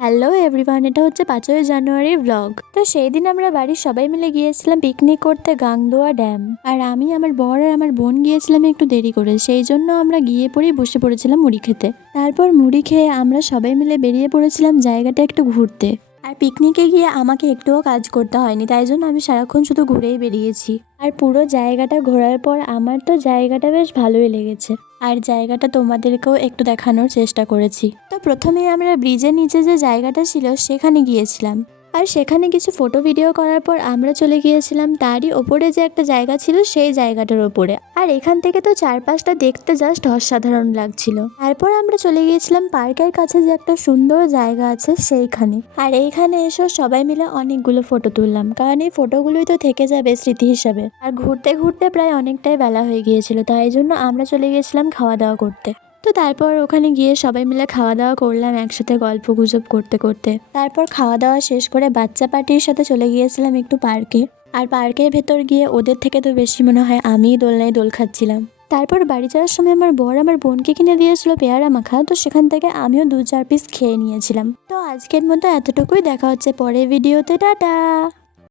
Hello everyone, এটা হচ্ছে 5ই জানুয়ারির ব্লগ। তো সেই দিন আমরা বাড়ির সবাই মিলে গিয়েছিলাম পিকনিক করতে গাংদোয়া ড্যাম। আর আমি, আমার বর আর আমার বোন গিয়েছিলাম একটু দেরি করে, সেই জন্য আমরা গিয়ে পরেই বসে পড়েছিলাম মুড়ি খেতে। তারপর মুড়ি খেয়ে আমরা সবাই মিলে বেরিয়ে পড়েছিলাম জায়গাটা একটু ঘুরতে। আর পিকনিকে গিয়ে আমাকে একটুও কাজ করতে হয়নি, তাই জন্য আমি সারাক্ষণ শুধু ঘুরেই বেরিয়েছি। আর পুরো জায়গাটা ঘোরার পর আমার তো জায়গাটা বেশ ভালোই লেগেছে। আর জায়গাটা তোমাদেরকেও একটু দেখানোর চেষ্টা করেছি। তো প্রথমেই আমরা ব্রিজের নিচে যে জায়গাটা ছিল সেখানে গিয়েছিলাম। আর সেখানে কিছু ফটো ভিডিও করার পর আমরা চলে গিয়েছিলাম তারই ওপরে যে একটা জায়গা ছিল সেই জায়গাটার ওপরে। আর এখান থেকে তো চারপাশটা দেখতে জাস্ট অসাধারণ লাগছিল। তারপর আমরা চলে গিয়েছিলাম পার্কের কাছে যে একটা সুন্দর জায়গা আছে সেইখানে। আর এইখানে এসেও সবাই মিলে অনেকগুলো ফটো তুললাম, কারণ এই ফটোগুলোই তো থেকে যাবে স্মৃতি হিসাবে। আর ঘুরতে ঘুরতে প্রায় অনেকটাই বেলা হয়ে গিয়েছিল, তাই জন্য আমরা চলে গিয়েছিলাম খাওয়া দাওয়া করতে। তো তারপর ওখানে গিয়ে সবাই মিলে খাওয়া দাওয়া করলাম একসাথে গল্প গুজব করতে করতে। তারপর খাওয়া দাওয়া শেষ করে বাচ্চা পার্টির সাথে চলে গিয়েছিলাম একটু পার্কে। আর পার্কের ভেতর গিয়ে ওদের থেকে তো বেশি মনে হয় আমিই দোলনায় দোল খাচ্ছিলাম। তারপর বাড়ি যাওয়ার সময় আমার বর আমার বোনকে কিনে দিয়েছিল পেয়ারা মাখা, তো সেখান থেকে আমিও 2-4 পিস খেয়ে নিয়েছিলাম। তো আজকের মতো এতটুকুই, দেখা হচ্ছে পরের ভিডিওতে, টাটা।